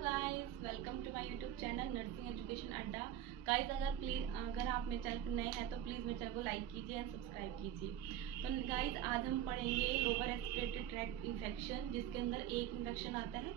Guys, welcome to my YouTube channel nursing education अड्डा। Guys, अगर आप मेरे चैनल पर नए हैं तो प्लीज़ मेरे चैनल को लाइक कीजिए एंड सब्सक्राइब कीजिए। तो गाइस, आज हम पढ़ेंगे लोअर रेस्पिरेटरी ट्रैक्ट इन्फेक्शन, जिसके अंदर एक इन्फेक्शन आता है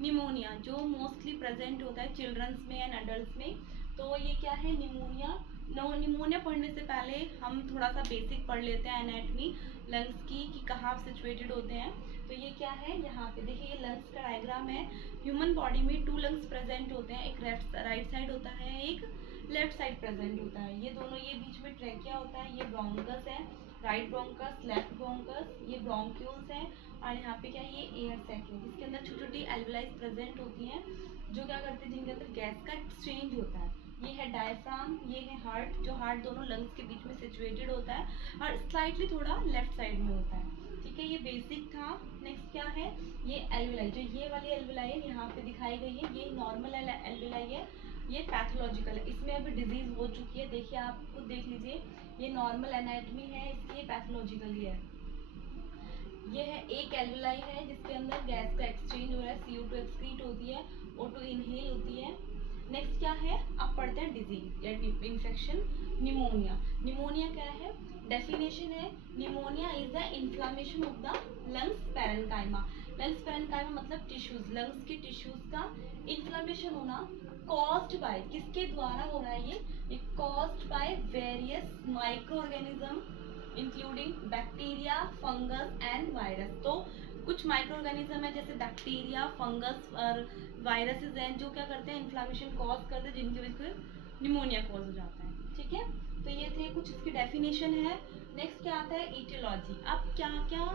निमोनिया, जो मोस्टली प्रेजेंट होता है चिल्ड्रंस में एंड अडल्ट में। तो ये क्या है निमोनिया। निमोनिया पढ़ने से पहले हम थोड़ा सा बेसिक पढ़ लेते हैं एनाटमी लंग्स की, कि कहाँ सिचुएटेड होते हैं। तो ये क्या है, यहाँ पे देखिए, ये लंग्स का डायग्राम है। ह्यूमन बॉडी में 2 लंग्स प्रेजेंट होते हैं, एक राइट साइड होता है, एक लेफ्ट साइड प्रेजेंट होता है। ये दोनों, ये बीच में ट्रैकिया होता है, ये ब्रोंकस है, राइट ब्रोंकस, लेफ्ट ब्रोंकस, ये ब्रोंक्यूल्स हैं। और यहाँ पे क्या है, ये एयर सैक है, जिसके अंदर छोटी छोटी एल्वेलाइज प्रेजेंट होती हैं, जो क्या करते हैं, जिनके अंदर गैस का एक्सचेंज होता है। ये है डायफ्राम, ये है हार्ट, जो हार्ट दोनों लंग्स के बीच में सिचुएटेड होता है और स्लाइटली थोड़ा लेफ्ट साइड में होता है। ठीक है, ये बेसिक था। नेक्स्ट क्या है, ये एल्वेलाई, जो ये वाली एल्वेलाई है यहाँ पे दिखाई गई है, ये नॉर्मल एल्वेलाई है, ये पैथोलॉजिकल है, इसमें अभी डिजीज हो चुकी है। देखिए, आप खुद देख लीजिए, ये नॉर्मल एनाटमी है इसकी, ये पैथोलॉजिकल है। ये है एक एल्वेलाई है जिसके अंदर गैस का एक्सचेंज हो रहा है, CO2 एक्सक्रीट होती है, O2 इनहेल होती है। नेक्स्ट क्या है, अब पढ़ते हैं डिजीज या इन्फेक्शन, निमोनिया। निमोनिया क्या है, डेफिनेशन है, pneumonia is the inflammation of the lungs parenchyma. Lungs parenchyma मतलब टिश्यूज, लंग्स के टिश्यूज का इन्फ्लामेशन होना, कॉज्ड बाय, किसके द्वारा हो रहा है ये caused by various micro organism including bacteria, fungus and virus. तो कुछ माइक्रो ऑर्गेनिज्म है जैसे बैक्टीरिया, फंगस और वायरसेस हैं, जो क्या करते हैं, इन्फ्लामेशन कॉज करते हैं, जिनकी वजह से निमोनिया कॉज हो जाता है। ठीक है, तो ये थे कुछ इसकी डेफिनेशन है। नेक्स्ट क्या आता है, ईटियोलॉजी। अब क्या क्या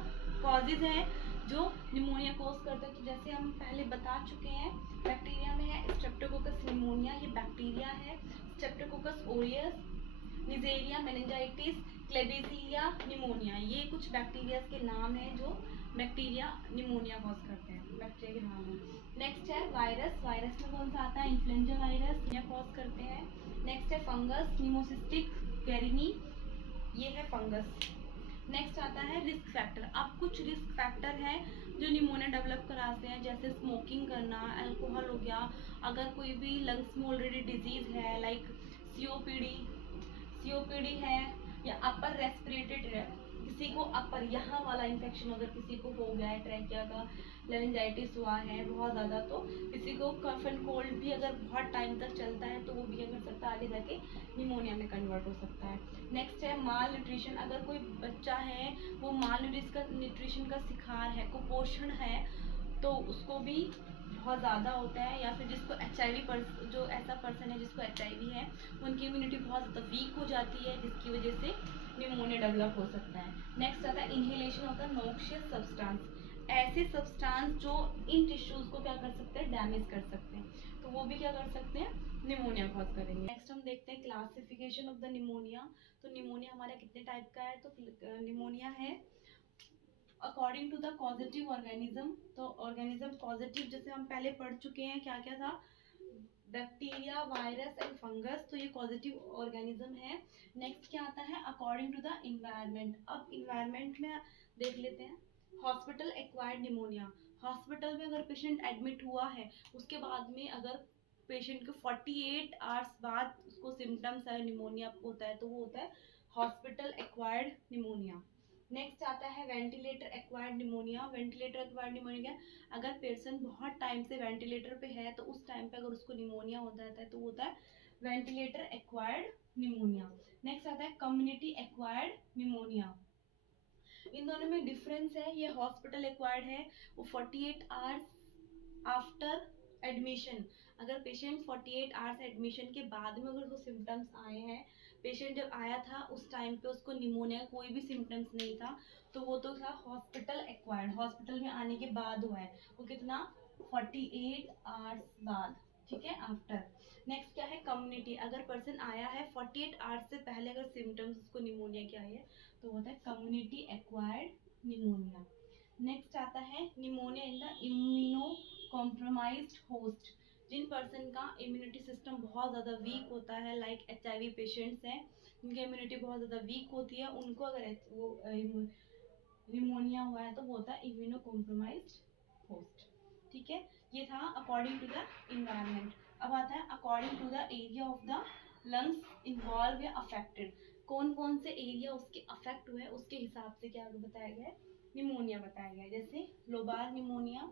कॉजेज हैं जो निमोनिया कॉज करते हैं, तो जैसे हम पहले बता चुके हैं, बैक्टीरिया में है स्ट्रेप्टोकोकस निमोनिया, ये बैक्टीरिया है, Streptococcus aureus, Neisseria meningitis, Klebsiella pneumonia, ये कुछ बैक्टीरिया के नाम हैं जो बैक्टीरिया निमोनिया कॉज करते हैं, बैक्टीरिया के नाम है। नेक्स्ट है वायरस। वायरस में कौन सा आता है, इन्फ्लुएंजा वायरस, ये कॉज करते हैं। नेक्स्ट है फंगस, निमोसिस्टिक कैरिनी, ये है फंगस। नेक्स्ट आता है रिस्क फैक्टर। अब कुछ रिस्क फैक्टर हैं जो निमोनिया डेवलप कराते हैं, जैसे स्मोकिंग करना, अल्कोहल हो गया, अगर कोई भी लंग्स में ऑलरेडी डिजीज है, लाइक सीओपीडी है, या अपर रेस्पिरेटरी, किसी को अपर यहाँ वाला इन्फेक्शन अगर किसी को हो गया है, ट्रैकिया का लेरिंजाइटिस हुआ है बहुत ज़्यादा, तो किसी को कफ एंड कोल्ड भी अगर बहुत टाइम तक चलता है तो वो भी कर सकता है, आगे जाके निमोनिया में कन्वर्ट हो सकता है। नेक्स्ट है माल न्यूट्रिशन। अगर कोई बच्चा है वो माल न्यूट्रिशन का शिकार है, कुपोषण है, तो उसको भी बहुत ज़्यादा होता है। या फिर जिसको HIV, जो ऐसा पर्सन है जिसको HIV है, उनकी इम्यूनिटी बहुत ज़्यादा वीक हो जाती है, जिसकी वजह से निमोनिया डेवलप हो सकता है। नेक्स्ट आता है इनहेलेशन ऑफ द नोक्शियस सब्सटेंस, ऐसे सब्सटेंस जो इन टिश्यूज को क्या कर सकते हैं, डैमेज कर सकते हैं, तो वो भी क्या कर सकते हैं, निमोनिया कॉज करेंगे। नेक्स्ट हम देखते हैं क्लासिफिकेशन ऑफ द निमोनिया। तो निमोनिया हमारा कितने टाइप का है, तो निमोनिया है according to the positive organism. तो ऑर्गेनिज्म पॉजिटिव जैसे हम पहले पढ़ चुके हैं, क्या क्या था, बैक्टीरिया, वायरस एंड फंगस, तो ये पॉजिटिव ऑर्गेनिज्म है। नेक्स्ट क्या आता है, अकॉर्डिंग टू द इन्वायरमेंट। अब इन्वायरमेंट में देख लेते हैं, हॉस्पिटल एक्वायर्ड निमोनिया। हॉस्पिटल में अगर पेशेंट एडमिट हुआ है, उसके बाद में अगर पेशेंट को 48 आवर्स बाद उसको सिम्टम्स है निमोनिया होता है, तो वो होता है हॉस्पिटल एक्वायर्ड निमोनिया। नेक्स्ट आता है ventilator acquired pneumonia. Ventilator acquired pneumonia, अगर पेशेंट बहुत टाइम से वेंटिलेटर पे है, तो उस टाइम पे अगर उसको निमोनिया होता है तो वो होता है वेंटिलेटर एक्वायर्ड निमोनिया। नेक्स्ट आता है कम्युनिटी एक्वायर्ड निमोनिया। इन दोनों में डिफरेंस है, ये हॉस्पिटल एक्वायर्ड है, वो 48 आवर्स आफ्टर एडमिशन, अगर पेशेंट 48 आवर्स एडमिशन के बाद में अगर उसको सिम्टम्स आए हैं, पेशेंट जब आया था उस टाइम पे उसको निमोनिया कोई भी सिम्टम्स नहीं था, तो वो तो था हॉस्पिटल एक्वायर्ड, हॉस्पिटल में आने के बाद हुआ है, वो कितना 48 आवर्स बाद। ठीक है, आफ्टर। नेक्स्ट क्या है कम्युनिटी। अगर पर्सन आया है 48 आवर्स से पहले, अगर सिम्टम्स उसको निमोनिया के आए हैं, तो होता है कम्युनिटी एक्वायर्ड निमोनिया। नेक्स्ट आता है pneumonia in the immunocompromised host. जिन पर्सन का इम्यूनिटी सिस्टम बहुत ज़्यादा वीक होता है, लाइक HIV पेशेंट्स हैं, जिनकी इम्यूनिटी बहुत ज़्यादा वीक होती है, उनको अगर वो निमोनिया हुआ है तो वो होता है इम्यूनो कॉम्प्रोमाइज्ड होस्ट। ठीक है, ये था अकॉर्डिंग टू द इन्वायरमेंट। अब आता है according to the area of the lungs involve या अफेक्टेड। कौन कौन से एरिया उसके अफेक्ट हुए उसके हिसाब से क्या बताया गया है, निमोनिया बताया गया है। जैसे लोबार निमोनिया,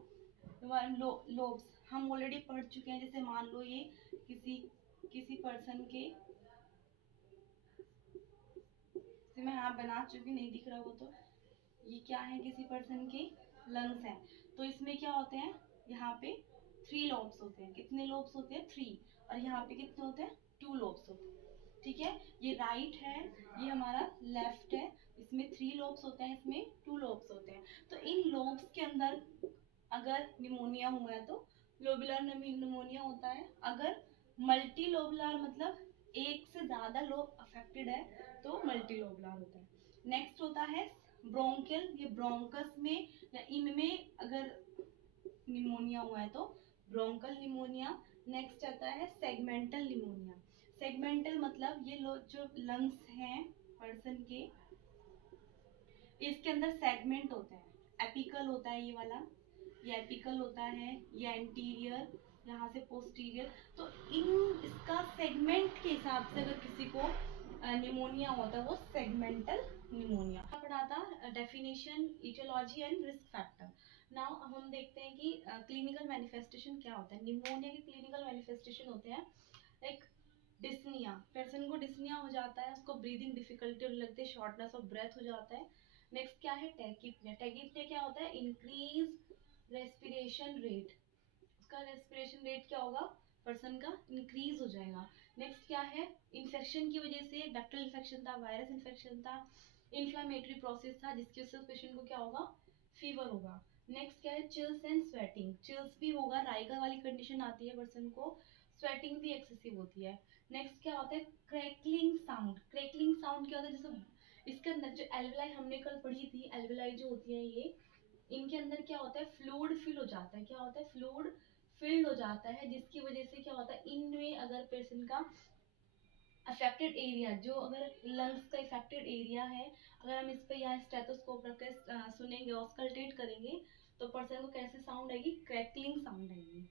लोब्स हम ऑलरेडी पढ़ चुके हैं। जैसे मान लो ये किसी किसी पर्सन के, मैं यहाँ बना चुकी, नहीं दिख रहा वो तो, ये क्या है, किसी पर्सन के लंग्स हैं। तो इसमें क्या होते हैं, यहाँ पे 3 लोब्स होते हैं। कितने लोब्स होते हैं, 3। और यहाँ पे कितने होते हैं, 2 लोब्स होते हैं। ठीक है, ये राइट है, ये हमारा लेफ्ट है। इसमें 3 लोब्स होते हैं, इसमें 2 लोब्स होते हैं। तो इन लोब्स के अंदर अगर निमोनिया हुआ है तो लोबुलर निमोनिया होता है। अगर मल्टी लोबुलर मतलब एक से ज्यादा लोब अफेक्टेड है तो मल्टी लोबुलर होता है। नेक्स्ट होता है ब्रोंकियल, ये ब्रोंकस में या इनमें अगर निमोनिया हुआ है तो ब्रोंकल निमोनिया। नेक्स्ट आता है सेगमेंटल निमोनिया। सेगमेंटल मतलब ये लोग जो लंग्स हैं पर्सन के, इसके अंदर सेगमेंट होते हैं। एपिकल होता है ये वाला, ये एपिकल होता है, ये एंटीरियर, यहाँ से पोस्टीरियर। तो इन इसका सेगमेंट के हिसाब से अगर किसी को निमोनिया होता है वो सेगमेंटल निमोनिया। पढ़ा था definition, aetiology and risk factor. Now अब हम देखते हैं कि क्लिनिकल मैनिफेस्टेशन क्या होता है। निमोनिया के क्लिनिकल मैनिफेस्टेशन होते हैं एक डिस्निया, पर्सन को डिस्निया हो जाता है, उसको ब्रीदिंग डिफिकल्टी होने लगती है, शॉर्टनेस ऑफ ब्रेथ हो जाता है। नेक्स्ट क्या है, टैकीप्निया। टैकीप्निया क्या होता है, इंक्रीज रेस्पिरेशन रेट, उसका रेस्पिरेशन रेट क्या होगा, पर्सन का इंक्रीज हो जाएगा। नेक्स्ट क्या है, इन्फेक्शन की वजह से, बैक्टीरियल इन्फेक्शन था, वायरस इन्फेक्शन था, इन्फ्लामेटरी प्रोसेस था जिसकी वजह से पेशेंट को क्या होगा, फीवर होगा। नेक्स्ट क्या है, चिल्स एंड स्वेटिंग, चिल्स भी होगा, राइगर वाली कंडीशन आती है पर्सन को, स्वेटिंग भी एक्सेसिव होती है। नेक्स्ट क्या होता है, क्रैकलिंग साउंड। क्रैकलिंग साउंड क्या होता है, जैसे इसके अंदर जो एल्वेलाई हमने कल पढ़ी थी, एल्वेलाई जो होती है ये, इनके अंदर क्या होता है, फ्लूइड फिल हो जाता है। क्या होता है, फ्लूइड फिल्ड हो जाता है, जिसकी वजह से क्या होता है, इनमें अगर पेशेंट का अफेक्टेड एरिया, जो अगर लंग्स का अफेक्टेड एरिया है, अगर हम इस पे यहाँ स्टेथोस्कोप रख के सुनेंगे, ऑस्कल्टेट करेंगे, तो पर्सन को कैसे साउंड आएगी, क्रैकलिंग साउंड आएगी।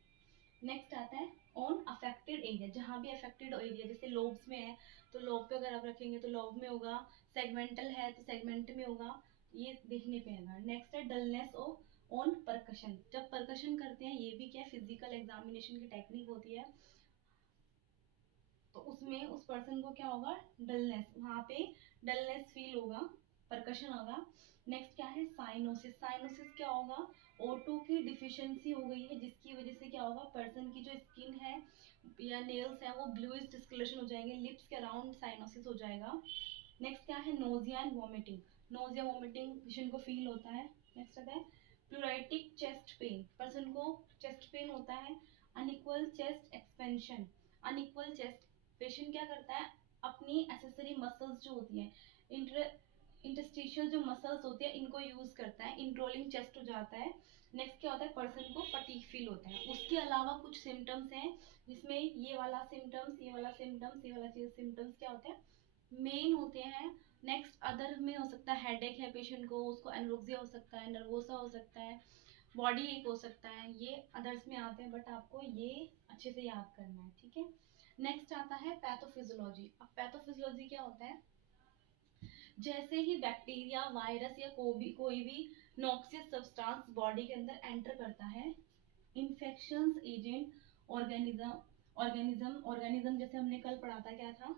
नेक्स्ट आता है ऑन अफेक्टेड एरिया, जहाँ भी अफेक्टेड एरिया, जैसे लोब्स में है तो लोब पे अगर आप रखेंगे तो लोब में होगा, सेगमेंटल है तो सेगमेंट में होगा, ये देखने पे आएगा। नेक्स्ट है डलनेस ऑन परकशन, जब परकशन करते हैं, ये भी क्या फिजिकल एग्जामिनेशन की टेक्निक होती है, तो उसमें उस पर्सन को क्या होगा, डलनेस, वहाँ पे डलनेस फील होगा, परकशन होगा। नेक्स्ट क्या है, साइनोसिस। साइनोसिस क्या होगा, O2 की डिफिशियंसी हो गई है, जिसकी वजह से क्या होगा, पर्सन की जो स्किन है या नेल्स है वो ब्लूइश डिस्कलरेशन हो जाएंगे, लिप्स के अराउंड साइनोसिस हो जाएगा। नेक्स्ट क्या है, nausea and vomiting. Nausea vomiting patient को फील होता है। नेक्स्ट आता है प्लूराइटिक चेस्ट पेन, पर्सन को चेस्ट पेन होता है। Unequal chest expansion, unequal chest, patient क्या करता है, अपनी एसेसरी मसल्स जो होती हैं, इंटरस्टिशियल जो मसल्स होती है, इनको यूज करता है, इंट्रोलिंग चेस्ट हो जाता है। नेक्स्ट क्या होता है, पर्सन को फटीग फील होता है। उसके अलावा कुछ सिम्टम्स हैं, जिसमें ये वाला सिम्टम्स, ये वाला सिम्टम्स, ये वाला सिम्टम्स क्या होते हैं, मेन होते हैं। नेक्स्ट अदर में हो सकता है, हेडेक है पेशेंट को, उसको एनरोक्सिया हो सकता है, नर्वोसा हो सकता है, बॉडी एक हो सकता है, ये अदर्स में आते हैं, बट आपको ये अच्छे से याद करना है, ठीक है। नेक्स्ट आता है पैथोफिजियोलॉजी। अब पैथोफिजियोलॉजी क्या होता है, जैसे ही बैक्टीरिया, वायरस या कोई भी नॉक्सियस सब्सटेंस बॉडी के अंदर एंटर करता है, इन्फेक्शंस एजेंट, ऑर्गेनिज्म, ऑर्गेनिज्म जैसे हमने कल पढ़ा था, क्या था,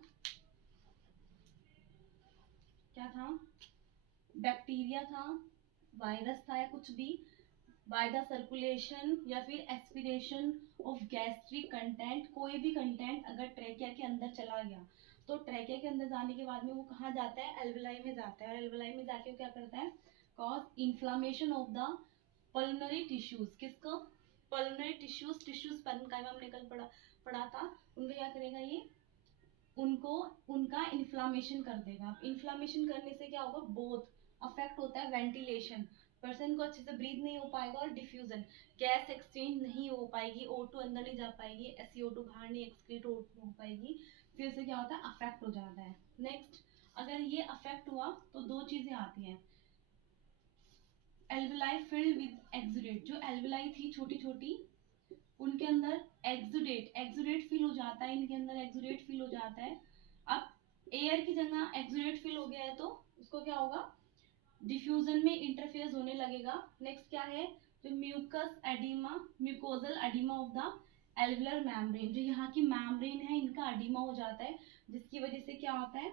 क्या था, बैक्टीरिया था, वायरस था, या कुछ भी, बाय द सर्कुलेशन या फिर एक्सपीरेशन ऑफ गैस्ट्रिक कंटेंट, कोई भी कंटेंट अगर ट्रैकिया के अंदर चला गया, तो ट्रैकिया के अंदर जाने के बाद में वो कहाँ जाता है, एल्वेलाई में जाता है, और एल्वेलाई में जाके वो क्या करता है, cause inflammation of the pulmonary tissues. किसको, पल्मोनरी टिश्यूज, टिश्यूज पैरेन्काइमा हमने कल पढ़ा था, उनका क्या करेगा ये, उनको उनका इन्फ्लामेशन कर देगा। इन्फ्लामेशन करने से क्या होगा, बोथ अफेक्ट होता है, वेंटिलेशन, पर्सन को अच्छे से ब्रीथ नहीं हो पाएगा, और डिफ्यूजन, गैस एक्सचेंज नहीं हो पाएगी, O2 अंदर नहीं जा पाएगी, SCO2 बाहर नहीं एक्सक्रीट हो पाएगी, फिर से क्या होता है, अफेक्ट हो जाता है। नेक्स्ट, अगर ये अफेक्ट हुआ तो दो चीजें आती हैं, एल्वेलाई फिल्ड विद एक्सुडेट, जो एल्वेलाई थी छोटी छोटी, अंदर एक्सुडेट फील हो जाता है, इनके अंदर एक्सुडेट फील हो जाता है। अब एयर की जगह एक्सुडेट फील हो गया है तो उसको क्या होगा, डिफ्यूजन में इंटरफेयर होने लगेगा। नेक्स्ट क्या है, जो mucus oedema, mucosal oedema of the alveolar membrane, जो यहाँ की मेम्ब्रेन है इनका एडिमा हो जाता है, जिसकी वजह से क्या होता है,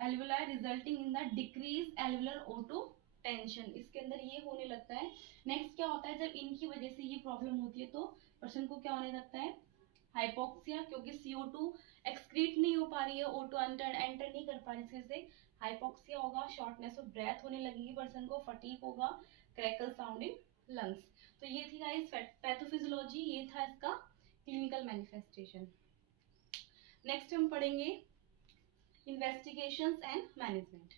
alveolar resulting in the decrease alveolar O two tension, इसके अंदर ये होने लगता है। नेक्स्ट क्या होता है, जब इनकी वजह से ये प्रॉब्लम होती है तो पर्सन को क्या होने लगता है, हाइपोक्सिया, क्योंकि CO2 एक्सक्रीट नहीं हो पा रही है, O2 एंटर नहीं कर पा रही, इसकी वजह से हाइपोक्सिया होगा, शॉर्टनेस ऑफ ब्रेथ होने लगेगी पर्सन को, फटीग होगा, क्रैकल साउंड इन लंग्स। तो ये थी गाइस पैथोफिजियोलॉजी, ये था इसका क्लिनिकल मैनिफेस्टेशन। नेक्स्ट हम पढ़ेंगे इन्वेस्टिगेशंस एंड मैनेजमेंट।